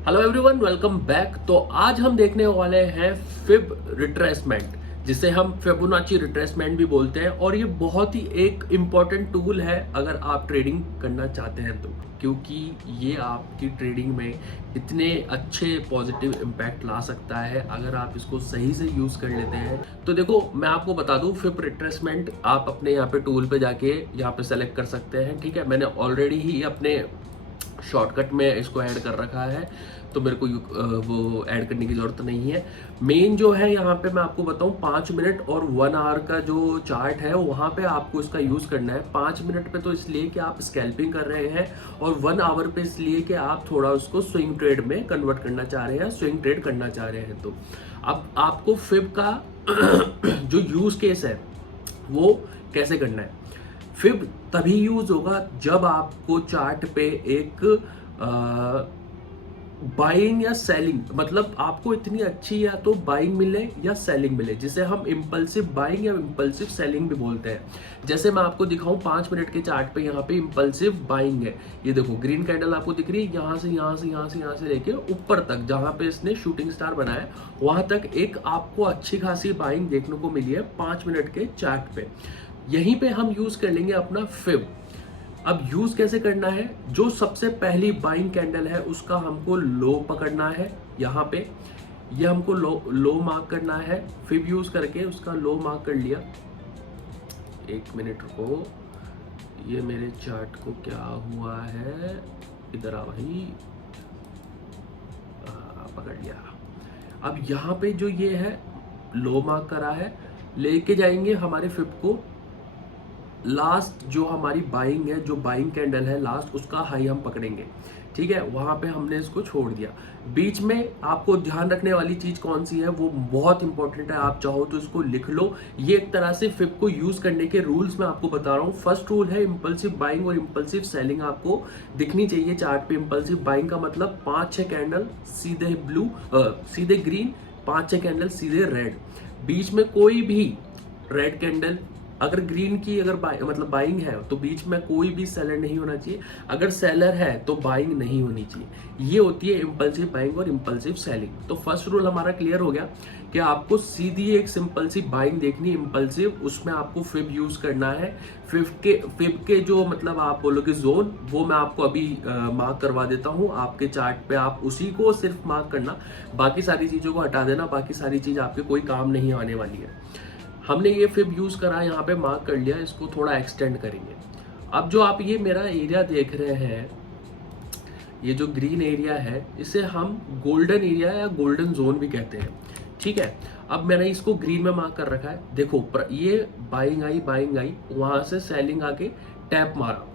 Hello everyone, welcome back. तो आज हम देखने वाले हैं फिब रिट्रेसमेंट, जिसे हम फिबोनाची रिट्रेसमेंट भी बोलते हैं। और ये बहुत ही एक इम्पॉर्टेंट टूल है अगर आप ट्रेडिंग करना चाहते हैं तो, क्योंकि ये आपकी ट्रेडिंग में इतने अच्छे पॉजिटिव इम्पैक्ट ला सकता है अगर आप इसको सही से यूज़ कर लेते हैं। तो देखो, मैं आपको बता दूं, फिब रिट्रेसमेंट आप अपने यहाँ पे टूल पे जाके यहाँ पे सेलेक्ट कर सकते हैं। ठीक है, मैंने ऑलरेडी ही अपने शॉर्टकट में इसको ऐड कर रखा है, तो मेरे को वो ऐड करने की ज़रूरत नहीं है। मेन जो है यहाँ पे मैं आपको बताऊँ, 5 मिनट और 1 आवर का जो चार्ट है वहाँ पे आपको इसका यूज़ करना है। 5 मिनट पे तो इसलिए कि आप स्कैल्पिंग कर रहे हैं, और 1 आवर पे इसलिए कि आप थोड़ा उसको स्विंग ट्रेड में कन्वर्ट करना चाह रहे हैं, स्विंग ट्रेड करना चाह रहे हैं। तो अब आपको फिब का जो यूज़ केस है वो कैसे करना है। फिब तभी यूज होगा जब आपको चार्ट पे एक बाइंग या सेलिंग, मतलब आपको इतनी अच्छी या तो बाइंग मिले या सेलिंग मिले, जिसे हम इम्पल्सिव बाइंग या इम्पल्सिव सेलिंग भी बोलते हैं। जैसे मैं आपको दिखाऊं 5 मिनट के चार्ट पे, यहाँ पे इम्पल्सिव बाइंग है। ये देखो, ग्रीन कैंडल आपको दिख रही है, यहाँ से यहाँ से यहाँ से यहाँ से लेके ऊपर तक, जहाँ पे इसने शूटिंग स्टार बनाया वहां तक एक आपको अच्छी खासी बाइंग देखने को मिली है 5 मिनट के चार्ट पे। यहीं पे हम यूज कर लेंगे अपना फिब। अब यूज कैसे करना है, जो सबसे पहली बाइंग कैंडल है उसका हमको लो पकड़ना है यहाँ पे, ये हमको लो मार्क करना है। फिब यूज करके उसका लो मार्क कर लिया। 1 मिनट रुको, ये मेरे चार्ट को क्या हुआ है, इधर आ भाई, पकड़ लिया। अब यहाँ पे जो ये है लो मार्क करा है, लेके जाएंगे हमारे फिब को लास्ट, जो हमारी बाइंग है, जो बाइंग कैंडल है लास्ट, उसका हाई हम पकड़ेंगे। ठीक है, वहां पे हमने इसको छोड़ दिया। बीच में आपको ध्यान रखने वाली चीज कौन सी है, वो बहुत इंपॉर्टेंट है, आप चाहो तो इसको लिख लो। ये एक तरह से फिब को यूज करने के रूल्स मैं आपको बता रहा हूँ। फर्स्ट रूल है इम्पल्सिव बाइंग और इम्पल्सिव सेलिंग आपको दिखनी चाहिए चार्ट पे। इम्पल्सिव बाइंग का मतलब 5-6 कैंडल सीधे ब्लू, सीधे ग्रीन, 5-6 कैंडल सीधे रेड, बीच में कोई भी रेड कैंडल, अगर ग्रीन की अगर मतलब बाइंग है तो बीच में कोई भी सेलर नहीं होना चाहिए, अगर सेलर है तो बाइंग नहीं होनी चाहिए। ये होती है इम्पल्सिव बाइंग और इम्पल्सिव सेलिंग। तो फर्स्ट रूल हमारा क्लियर हो गया कि आपको सीधी एक सिंपल सी बाइंग देखनी इम्पल्सिव, उसमें आपको फिब यूज करना है। फिब के जो मतलब आप बोलोगे जोन, वो मैं आपको अभी मार्क करवा देता हूँ आपके चार्ट पे। आप उसी को सिर्फ मार्क करना, बाकी सारी चीजों को हटा देना, बाकी सारी चीज आपके कोई काम नहीं आने वाली है। हमने ये फिब यूज करा, यहाँ पे मार्क कर लिया, इसको थोड़ा एक्सटेंड करेंगे। अब जो आप ये मेरा एरिया देख रहे हैं, ये जो ग्रीन एरिया है, इसे हम गोल्डन एरिया या गोल्डन जोन भी कहते हैं। ठीक है, अब मैंने इसको ग्रीन में मार्क कर रखा है। देखो ये बाइंग आई, वहां से सेलिंग आके टैप मारा,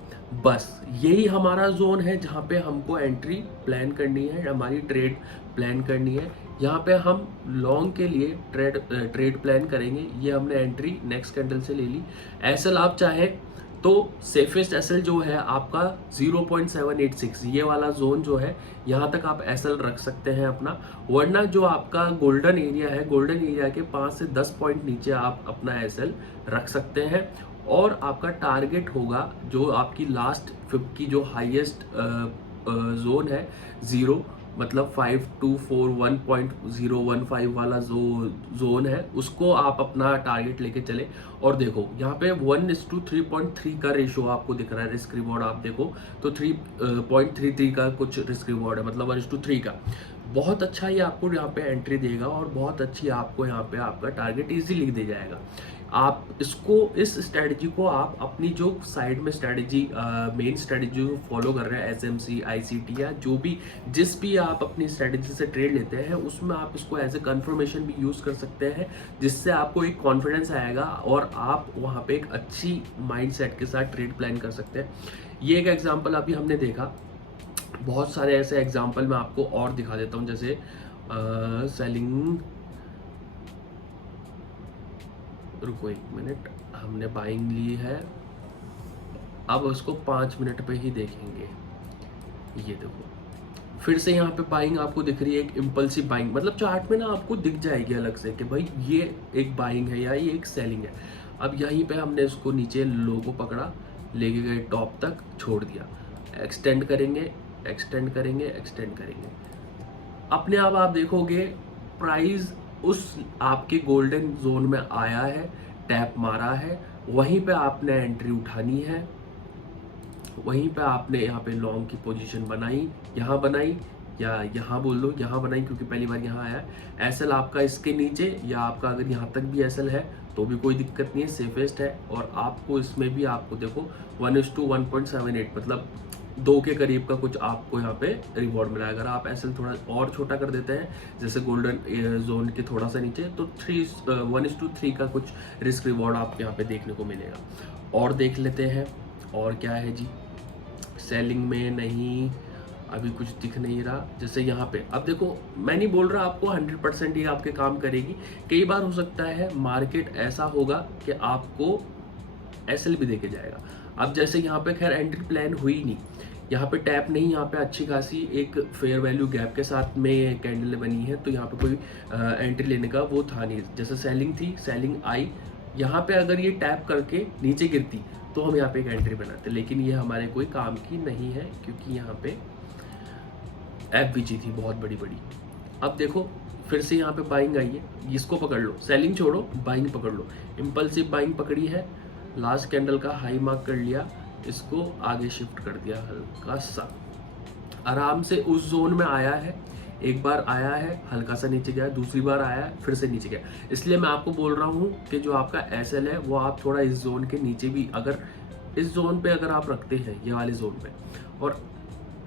बस यही हमारा जोन है जहाँ पे हमको एंट्री प्लान करनी है, हमारी ट्रेड प्लान करनी है। यहाँ पे हम लॉन्ग के लिए ट्रेड प्लान करेंगे। ये हमने एंट्री नेक्स्ट कैंडल से ले ली। एसएल आप चाहे तो सेफेस्ट एसएल जो है आपका 0.786, ये वाला जोन जो है, यहाँ तक आप एसएल रख सकते हैं अपना। वरना जो आपका गोल्डन एरिया है, गोल्डन एरिया के 5 से 10 पॉइंट नीचे आप अपना एसएल रख सकते हैं। और आपका टारगेट होगा जो आपकी लास्ट फिब की जो हाईएस्ट जोन है, 0 मतलब 5241.015 वाला जो जोन है, उसको आप अपना टारगेट लेके चले। और देखो यहाँ पे 1:3.3 का रेशियो आपको दिख रहा है रिस्क रिवॉर्ड, आप देखो तो 3.33 का कुछ रिस्क रिवॉर्ड है, मतलब 1:3 का। बहुत अच्छा ये आपको यहाँ पे एंट्री देगा, और बहुत अच्छी आपको यहाँ पे आपका टारगेट इजीली दे जाएगा। आप इसको, इस स्ट्रेटजी को आप अपनी जो साइड में स्ट्रेटजी, मेन स्ट्रेटजी फॉलो कर रहे हैं, एसएमसी, आईसीटी या जो भी, जिस भी आप अपनी स्ट्रेटजी से ट्रेड लेते हैं, उसमें आप इसको एज ए कंफर्मेशन भी यूज कर सकते हैं, जिससे आपको एक कॉन्फिडेंस आएगा और आप वहाँ पे एक अच्छी माइंडसेट के साथ ट्रेड प्लान कर सकते हैं। ये एक एग्जाम्पल अभी हमने देखा, बहुत सारे ऐसे एग्जाम्पल मैं आपको और दिखा देता हूँ। जैसे सेलिंग, रुको 1 मिनट, हमने बाइंग ली है, अब उसको 5 मिनट पे ही देखेंगे। ये देखो, फिर से यहाँ पे बाइंग आपको दिख रही है, एक इम्पल्सिव बाइंग, मतलब चार्ट में ना आपको दिख जाएगी अलग से कि भाई ये एक बाइंग है या ये एक सेलिंग है। अब यहीं पे हमने इसको नीचे लो को पकड़ा, लेके गए टॉप तक, छोड़ दिया। एक्सटेंड करेंगे, एक्सटेंड करेंगे, एक्सटेंड करेंगे, अपने आप देखोगे प्राइस उस आपके गोल्डन जोन में आया है, टैप मारा है, वहीं पे आपने एंट्री उठानी है, वहीं पे आपने यहाँ पे लॉन्ग की पोजीशन बनाई, यहाँ बनाई या यहाँ बोल लो, यहाँ बनाई क्योंकि पहली बार यहाँ आया है। एसएल आपका इसके नीचे या आपका अगर यहाँ तक भी एसएल है तो भी कोई दिक्कत नहीं है, सेफेस्ट है। और आपको इसमें भी आपको देखो 1:1.78 मतलब 2 के करीब का कुछ आपको यहाँ पे रिवॉर्ड मिला। अगर आप एसएल थोड़ा और छोटा कर देते हैं जैसे गोल्डन जोन के थोड़ा सा नीचे तो 1:3 का कुछ रिस्क रिवॉर्ड आपको यहाँ पे देखने को मिलेगा। और देख लेते हैं और क्या है जी। सेलिंग में नहीं, अभी कुछ दिख नहीं रहा। जैसे यहाँ पे अब देखो, मैं नहीं बोल रहा आपको 100% ये आपके काम करेगी। कई बार हो सकता है मार्केट ऐसा होगा कि आपको एसएल भी देके जाएगा। अब जैसे यहाँ पे खैर एंट्री प्लान हुई नहीं, यहाँ पे टैप नहीं, यहाँ पे अच्छी खासी एक फेयर वैल्यू गैप के साथ में कैंडल बनी है, तो यहाँ पे कोई एंट्री लेने का वो था नहीं। जैसे सेलिंग थी, सेलिंग आई, यहाँ पे अगर ये टैप करके नीचे गिरती तो हम यहाँ पे एक एंट्री बनाते, लेकिन ये हमारे कोई काम की नहीं है क्योंकि यहाँ पे एफवीजी थी बहुत बड़ी बड़ी। अब देखो फिर से यहाँ पे बाइंग आई है, इसको पकड़ लो, सेलिंग छोड़ो बाइंग पकड़ लो। इम्पल्सिव बाइंग पकड़ी है, लास्ट कैंडल का हाई मार्क कर लिया, इसको आगे शिफ्ट कर दिया हल्का सा, आराम से उस जोन में आया है। एक बार आया है हल्का सा नीचे गया, दूसरी बार आया है फिर से नीचे गया। इसलिए मैं आपको बोल रहा हूँ कि जो आपका एसएल है वो आप थोड़ा इस जोन के नीचे भी, अगर इस जोन पे अगर आप रखते हैं ये वाले जोन पे, और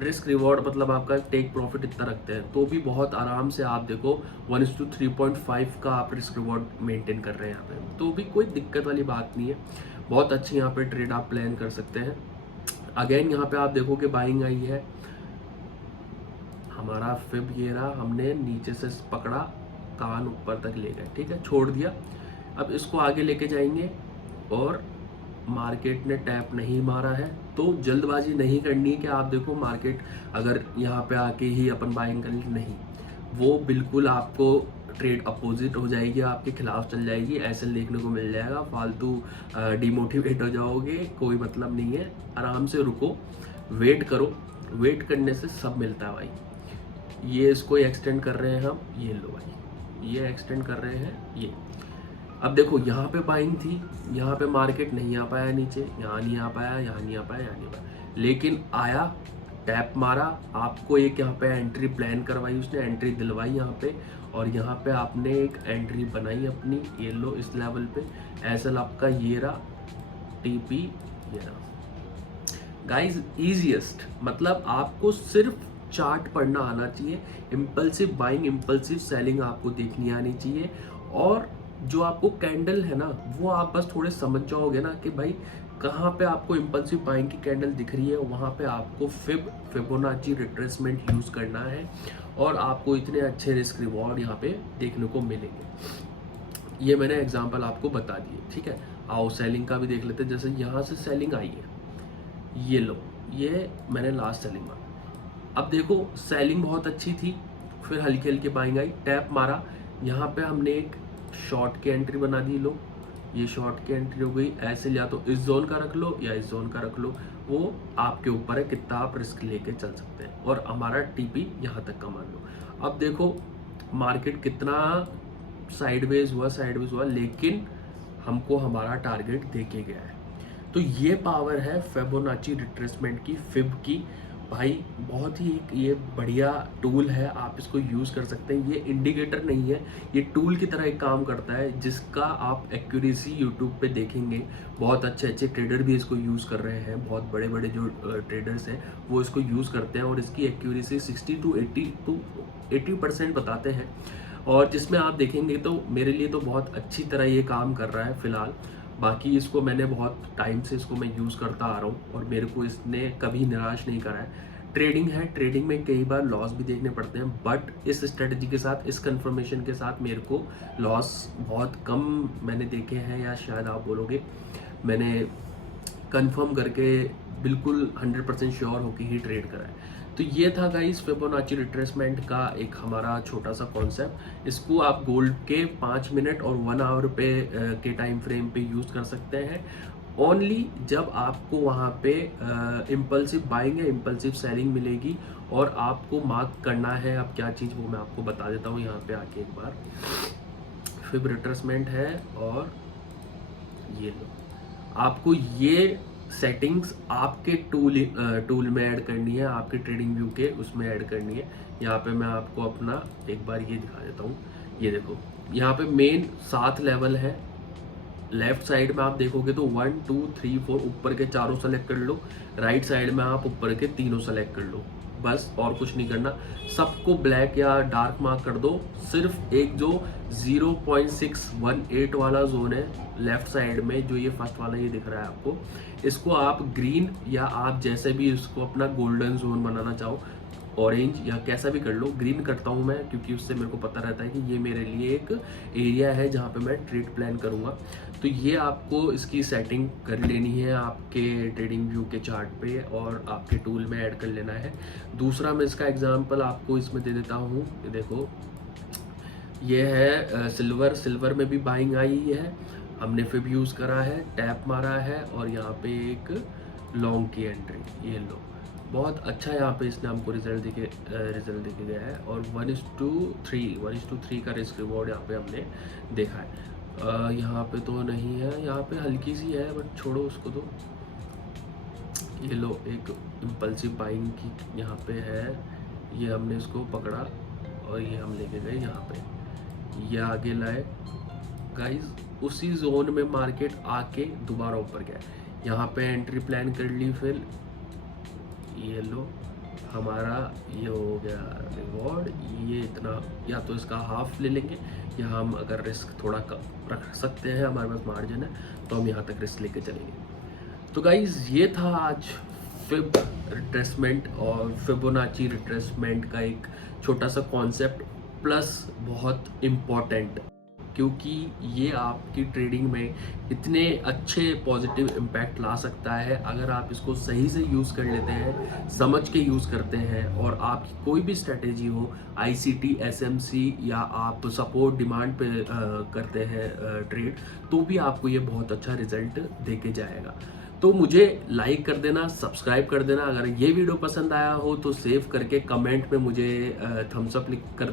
रिस्क रिवॉर्ड मतलब आपका टेक प्रॉफिट इतना रखते हैं, तो भी बहुत आराम से आप देखो 1:3.5 का आप रिस्क रिवॉर्ड मेंटेन कर रहे हैं यहाँ पे, तो भी कोई दिक्कत वाली बात नहीं है। बहुत अच्छी यहाँ पे ट्रेड आप प्लान कर सकते हैं। अगेन यहाँ पे आप देखो कि बाइंग आई है, हमारा फिब ये रहा, हमने नीचे से पकड़ा, कान ऊपर तक ले गए, ठीक है, छोड़ दिया। अब इसको आगे लेके जाएंगे और मार्केट ने टैप नहीं मारा है तो जल्दबाजी नहीं करनी है कि आप देखो मार्केट अगर यहाँ पे आके ही अपन बाइंग कर ली, नहीं, वो बिल्कुल आपको ट्रेड अपोजिट हो जाएगी, आपके खिलाफ चल जाएगी, ऐसे देखने को मिल जाएगा, फालतू डिमोटिवेट हो जाओगे, कोई मतलब नहीं है। आराम से रुको, वेट करो, वेट करने से सब मिलता है भाई। ये इसको एक्सटेंड कर रहे हैं हम, ये लो भाई, ये एक्सटेंड कर रहे हैं ये। अब देखो यहाँ पे बाइंग थी, यहाँ पे मार्केट नहीं आ पाया नीचे, यहाँ नहीं आ पाया, यहाँ नहीं आ पाया, यहाँ नहीं आ पाया, लेकिन आया, टैप मारा, आपको एक यहाँ पे एंट्री प्लान करवाई, उसने एंट्री दिलवाई यहाँ पे, और यहाँ पे आपने एक एंट्री बनाई अपनी, ये लो इस लेवल पे। एसएल आपका ये रहा, टीपी ये रहा। गाइज ईजिएस्ट, मतलब आपको सिर्फ चार्ट पढ़ना आना चाहिए, इम्पल्सिव बाइंग इम्पल्सिव सेलिंग आपको देखनी आनी चाहिए, और जो आपको कैंडल है ना वो आप बस थोड़े समझ जाओगे ना कि भाई कहाँ पे आपको इम्पल्सिव बाइंग की कैंडल दिख रही है, वहाँ पे आपको फिबोनाची रिट्रेसमेंट यूज़ करना है, और आपको इतने अच्छे रिस्क रिवॉर्ड यहाँ पे देखने को मिलेंगे। ये मैंने एग्जांपल आपको बता दिए, ठीक है। आओ सेलिंग का भी देख लेते हैं। जैसे यहाँ से सेलिंग आई है, ये लो, ये मैंने लास्ट सेलिंग मारा। अब देखो सेलिंग बहुत अच्छी थी, फिर हल्की हल्की बाइंग आई, टैप मारा, यहाँ पे हमने एक शॉर्ट की एंट्री बना दी, लो ये शॉर्ट की एंट्री हो गई। ऐसे या तो इस जोन का रख लो या इस जोन का रख लो, वो आपके ऊपर है कितना आप रिस्क लेके चल सकते हैं, और हमारा टीपी यहाँ तक का मान लो। अब देखो मार्केट कितना साइडवेज हुआ, लेकिन हमको हमारा टारगेट देके गया है। तो ये पावर है फिबोनाची रिट्रेसमेंट की, फिब की। भाई बहुत ही ये बढ़िया टूल है, आप इसको यूज़ कर सकते हैं। ये इंडिकेटर नहीं है, ये टूल की तरह एक काम करता है, जिसका आप एक्यूरेसी यूट्यूब पे देखेंगे। बहुत अच्छे अच्छे ट्रेडर भी इसको यूज़ कर रहे हैं, बहुत बड़े बड़े जो ट्रेडर्स हैं वो इसको यूज़ करते हैं, और इसकी एक्यूरेसी 60 to 80% बताते हैं। और जिसमें आप देखेंगे तो मेरे लिए तो बहुत अच्छी तरह ये काम कर रहा है फ़िलहाल। बाकी इसको मैंने बहुत टाइम से इसको मैं यूज़ करता आ रहा हूँ, और मेरे को इसने कभी निराश नहीं करा है। ट्रेडिंग है, ट्रेडिंग में कई बार लॉस भी देखने पड़ते हैं, बट इस स्ट्रेटजी के साथ, इस कंफर्मेशन के साथ मेरे को लॉस बहुत कम मैंने देखे हैं, या शायद आप बोलोगे मैंने कंफर्म करके बिल्कुल 100% श्योर होकर ही ट्रेड करा है। तो ये था गाइस फिबोनाची रिट्रेसमेंट का एक हमारा छोटा सा कॉन्सेप्ट। इसको आप गोल्ड के 5 मिनट और 1 आवर पे के टाइम फ्रेम पे यूज़ कर सकते हैं। ओनली जब आपको वहाँ पे इम्पल्सिव बाइंग या इम्पल्सिव सेलिंग मिलेगी और आपको मार्क करना है अब क्या चीज़, वो मैं आपको बता देता हूँ यहाँ पे आके एक बार। फिब रिट्रेसमेंट है और ये लो, आपको ये सेटिंग्स आपके टूल में ऐड करनी है, आपके ट्रेडिंग व्यू के उसमें ऐड करनी है। यहाँ पे मैं आपको अपना एक बार ये दिखा देता हूँ। ये देखो, यहाँ पे मेन 7 लेवल है। लेफ्ट साइड में आप देखोगे तो 1 2 3 4 ऊपर के चारों सेलेक्ट कर लो, राइट साइड में आप ऊपर के तीनों सेलेक्ट कर लो, बस और कुछ नहीं करना। सबको ब्लैक या डार्क मार्क कर दो। सिर्फ एक जो 0.618 वाला जोन है लेफ्ट साइड में, जो ये फर्स्ट वाला ये दिख रहा है आपको, इसको आप ग्रीन या आप जैसे भी इसको अपना गोल्डन जोन बनाना चाहो, ऑरेंज या कैसा भी कर लो। ग्रीन करता हूँ मैं क्योंकि उससे मेरे को पता रहता है कि ये मेरे लिए एक एरिया है जहाँ पे मैं ट्रेड प्लान करूँगा। तो ये आपको इसकी सेटिंग कर लेनी है आपके ट्रेडिंग व्यू के चार्ट पे और आपके टूल में ऐड कर लेना है। दूसरा मैं इसका एग्जांपल आपको इसमें दे देता हूँ। ये देखो, ये है सिल्वर में भी बाइंग आई है, हमने फिब यूज़ करा है, टैप मारा है और यहाँ पे एक लॉन्ग की एंट्री, ये लो, बहुत अच्छा यहाँ पे इसने हमको रिजल्ट देके गया है। और 1:3 का रिस्क रिवॉर्ड यहाँ पे हमने देखा है। यहाँ पे तो नहीं है, यहाँ पे हल्की सी है बट छोड़ो उसको तो। ये लो, एक इम्पल्सिव बाइंग की यहाँ पे है, ये हमने इसको पकड़ा और ये हम लेके गए यहाँ पे, ये आगे लाए गाइस। उसी जोन में मार्केट आके दोबारा ऊपर गया, यहाँ पे एंट्री प्लान कर ली। फिर ये लो, हमारा ये हो गया रिवॉर्ड। ये इतना, या तो इसका हाफ ले लेंगे या हम अगर रिस्क थोड़ा कम रख सकते हैं, हमारे पास मार्जिन है तो हम यहाँ तक रिस्क लेके चलेंगे। तो गाइज ये था आज फिब रिट्रेसमेंट और फिबोनाची रिट्रेसमेंट का एक छोटा सा कॉन्सेप्ट, प्लस बहुत इम्पॉर्टेंट, क्योंकि ये आपकी ट्रेडिंग में इतने अच्छे पॉजिटिव इम्पैक्ट ला सकता है अगर आप इसको सही से यूज़ कर लेते हैं, समझ के यूज़ करते हैं। और आपकी कोई भी स्ट्रेटेजी हो, आईसीटी, एसएमसी या आप सपोर्ट डिमांड पे करते हैं ट्रेड, तो भी आपको ये बहुत अच्छा रिजल्ट दे के जाएगा। तो मुझे लाइक कर देना, सब्सक्राइब कर देना। अगर ये वीडियो पसंद आया हो तो सेव करके कमेंट में मुझे थम्स अप लिख कर